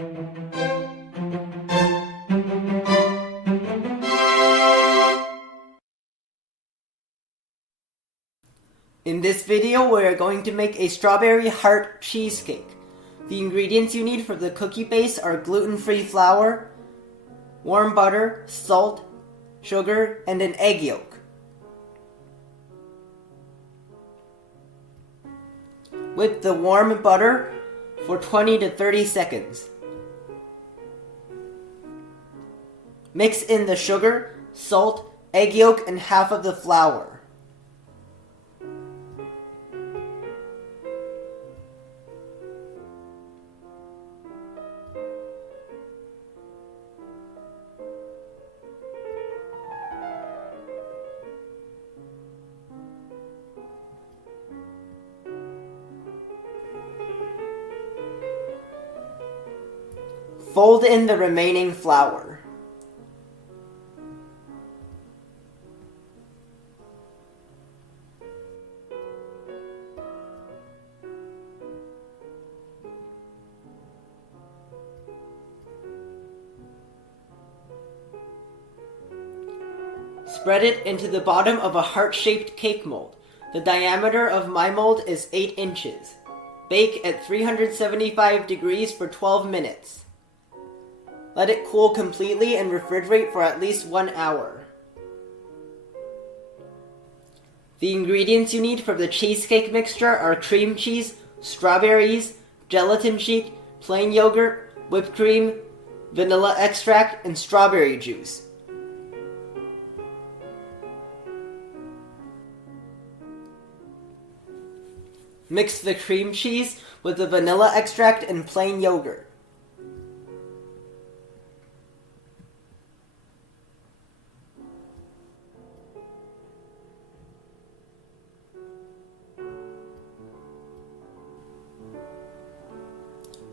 In this video, we are going to make a Strawberry Heart Cheesecake. The ingredients you need for the cookie base are gluten-free flour, warm butter, salt, sugar, and an egg yolk. Whip the warm butter for 20 to 30 seconds. Mix in the sugar, salt, egg yolk, and half of the flour. Fold in the remaining flour. Spread it into the bottom of a heart-shaped cake mold. The diameter of my mold is 8 inches. Bake at 375 degrees for 12 minutes. Let it cool completely and refrigerate for at least 1 hour. The ingredients you need for the cheesecake mixture are cream cheese, strawberries, gelatin sheet, plain yogurt, whipped cream, vanilla extract, and strawberry juice. Mix the cream cheese with the vanilla extract and plain yogurt.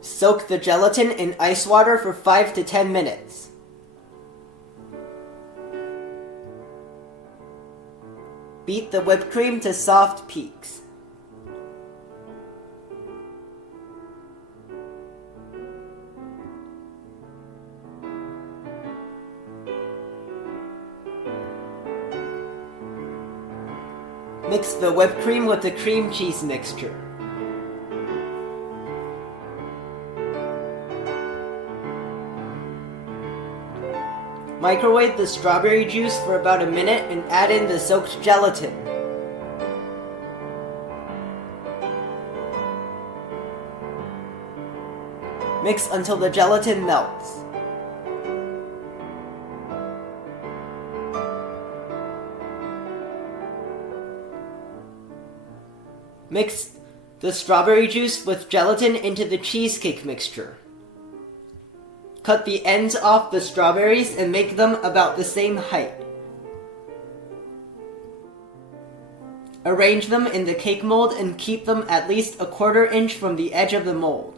Soak the gelatin in ice water for 5 to 10 minutes. Beat the whipped cream to soft peaks. Mix the whipped cream with the cream cheese mixture. Microwave the strawberry juice for about a minute and add in the soaked gelatin. Mix until the gelatin melts. Mix the strawberry juice with gelatin into the cheesecake mixture. Cut the ends off the strawberries and make them about the same height. Arrange them in the cake mold and keep them at least 1/4 inch from the edge of the mold.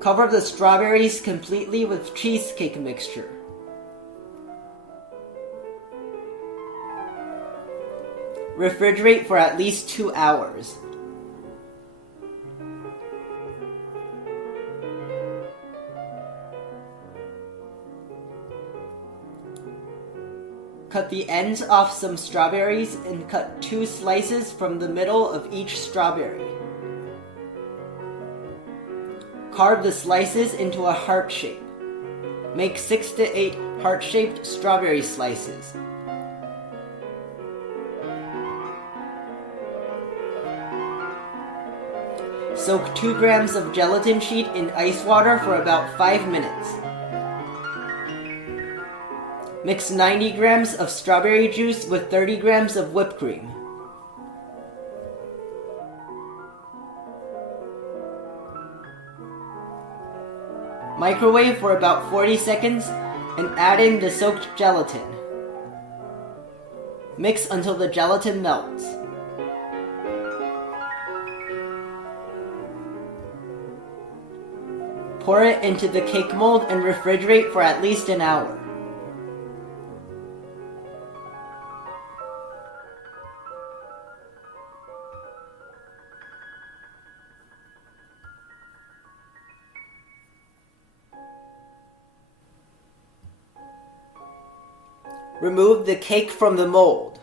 Cover the strawberries completely with cheesecake mixture. Refrigerate for at least 2 hours. Cut the ends off some strawberries and cut 2 slices from the middle of each strawberry. Carve the slices into a heart shape. Make 6 to 8 heart-shaped strawberry slices. Soak 2 grams of gelatin sheet in ice water for about 5 minutes. Mix 90 grams of strawberry juice with 30 grams of whipped cream. Microwave for about 40 seconds and add in the soaked gelatin. Mix until the gelatin melts. Pour it into the cake mold and refrigerate for at least an hour. Remove the cake from the mold.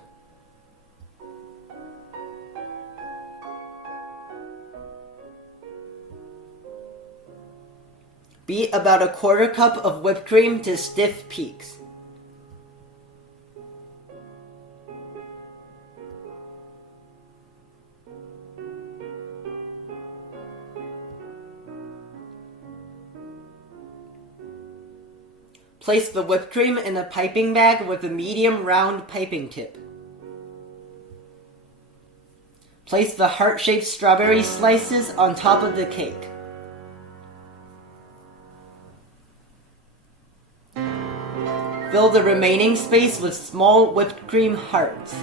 Beat about 1/4 cup of whipped cream to stiff peaks. Place the whipped cream in a piping bag with a medium round piping tip. Place the heart-shaped strawberry slices on top of the cake. Fill the remaining space with small whipped cream hearts.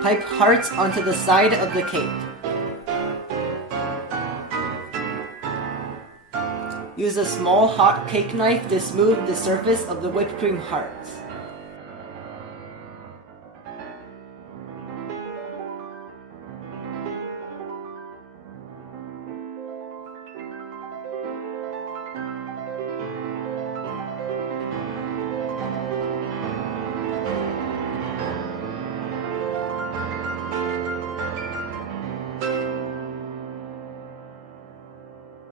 Pipe hearts onto the side of the cake. Use a small hot cake knife to smooth the surface of the whipped cream hearts.